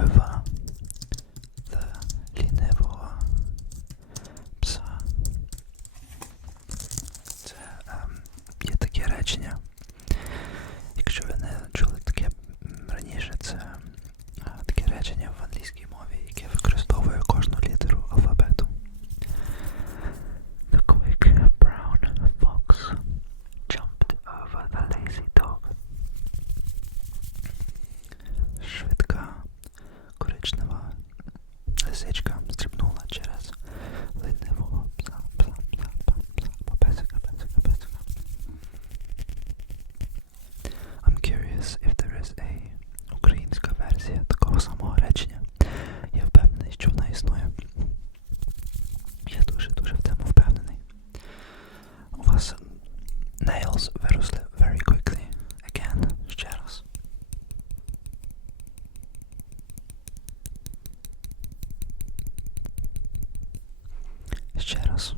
over Ще раз.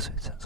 있 어.